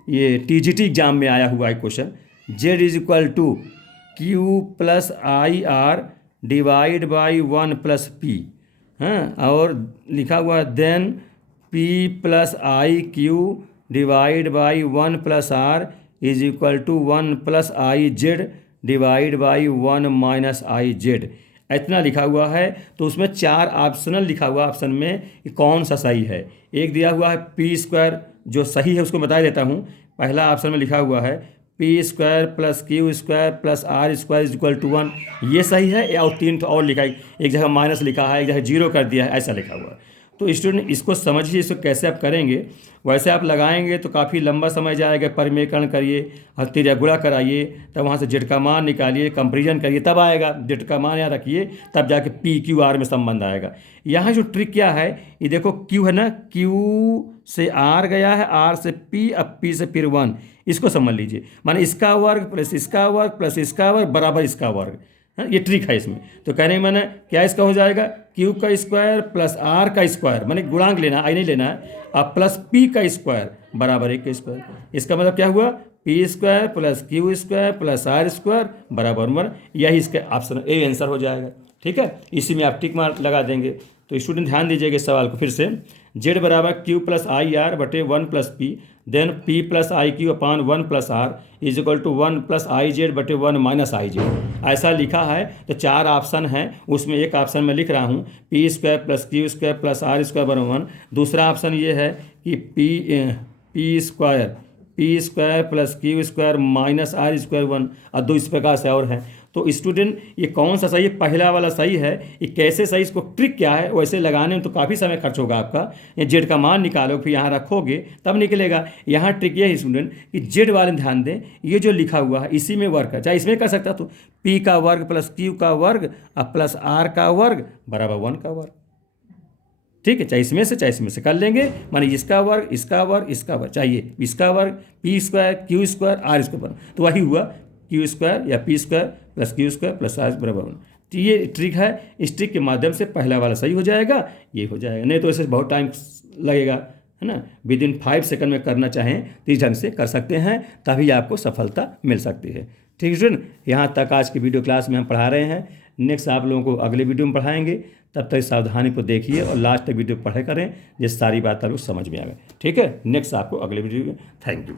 ये TGT एग्जाम में आया हुआ है question. Z = Q + IR / 1 + P, हाँ, और लिखा हुआ then P + IQ / 1 + R = 1 + IZ / 1 - IZ, इतना लिखा हुआ है। तो उसमें 4 ऑप्शनल लिखा हुआ, ऑप्शन में कि कौन सा सही है। एक दिया हुआ है p², जो सही है उसको बता देता हूँ। पहला ऑप्शन में लिखा हुआ है p² + q² + r² = 1, ये सही है। या 3 और लिखा है, एक जगह माइनस लिखा है, एक जगह 0 कर दिया है, ऐसा लिखा हुआ है। तो स्टूडेंट इसको समझिए, इसको कैसे आप करेंगे। वैसे आप लगाएंगे तो काफ़ी लंबा समय जाएगा, परिमेयकरण करिए, हर गुणा कराइए, तब वहाँ से जेड का मान निकालिए, कंपेरिजन करिए, तब आएगा। जेड का मान यहाँ रखिए, तब जाके PQR में संबंध आएगा। यहाँ जो ट्रिक क्या है, ये देखो Q है ना, Q से R गया है, R से P, अब P से फिर 1, इसको समझ लीजिए। माने इसका वर्ग प्लस इसका वर्ग प्लस इसका वर्ग बराबर इसका वर्ग, ये ट्रिक है इसमें। तो कहने मैंने क्या इसका हो जाएगा, Q² + R का स्क्वायर, माने गुणांक लेना, आई नहीं लेना है, अब प्लस P का स्क्वायर बराबर 1 का स्क्वायर। इसका मतलब क्या हुआ, P² + Q² + R² बराबर 1। यही इसका ऑप्शन ए आंसर हो जाएगा। ठीक है, इसी में आप टिक मार्क लगा देंगे। तो स्टूडेंट ध्यान दीजिएगा इस सवाल को फिर से। Z = Q + IR / 1 + P, then P + IQ / 1 + R = 1 + IZ / 1 - IZ, ऐसा लिखा है। तो 4 ऑप्शन हैं, उसमें एक ऑप्शन मैं लिख रहा हूँ P² + Q² + R² = 1। दूसरा ऑप्शन ये है कि P² + Q² - R² 1, और 2 इस प्रकार से और हैं। तो स्टूडेंट ये कौन सा सही है, पहला वाला सही है। ये कैसे सही, इसको ट्रिक क्या है, वैसे लगाने में तो काफ़ी समय खर्च होगा आपका। ये जेड का मान निकालो, फिर यहाँ रखोगे तब निकलेगा। यहाँ ट्रिक ये है स्टूडेंट कि जेड वाले में ध्यान दें, ये जो लिखा हुआ है इसी में वर्ग है। चाहे इसमें कर सकता तो P का वर्ग + Q का वर्ग प्लस R का वर्ग बराबर 1 का वर्ग। ठीक है, चाहे इसमें से कर लेंगे, माने इसका वर्ग इसका वर्ग इसका वर्ग, चाहिए इसका वर्ग P² Q² R², तो वही हुआ Q² या P² + Q² + R बराबर 1। तो ये ट्रिक है, इस ट्रिक के माध्यम से पहला वाला सही हो जाएगा, ये हो जाएगा। नहीं तो ऐसे बहुत टाइम लगेगा, है ना। विदिन 5 सेकंड में करना चाहें तो इस ढंग से कर सकते हैं, तभी आपको सफलता मिल सकती है। ठीक है स्टूडेंट, यहाँ तक आज की वीडियो क्लास में हम पढ़ा रहे हैं। नेक्स्ट आप लोगों को अगले वीडियो में पढ़ाएंगे, तब तक सावधानी को देखिए और लास्ट तक वीडियो पढ़े करें, जिस सारी बात आपको समझ में आ गए। ठीक है, नेक्स्ट आपको अगले वीडियो में। Thank you.